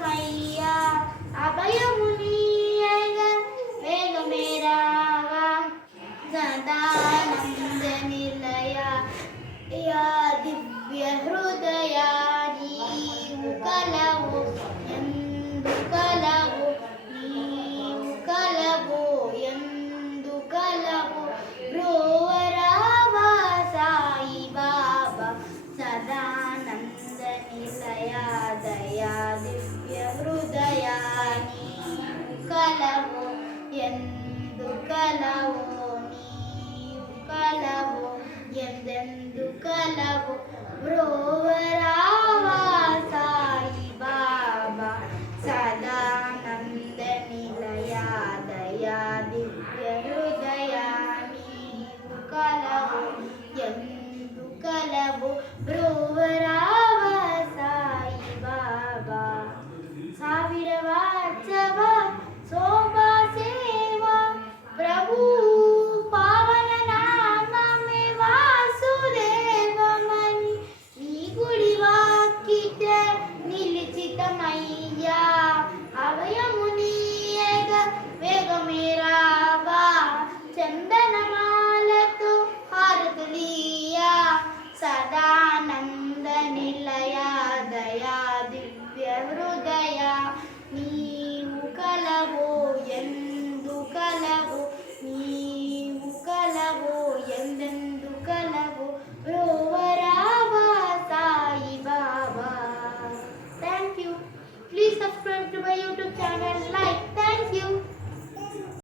శరణమయ్యా అభయమునీయగ వేగమేరావా సదానంద నిలయ యా దివ్య హృదయా నీవు కలవు ఎందు కలవు నీవు కలవు ఎందు కలవు బ్రోవరావా సాయి బాబా సదానంద నిలయ దయా దివ్య హృదయా నీవు కలవు ఎందు కలవు నీవు కలవు ఎందెందు కలవు బ్రోవరావా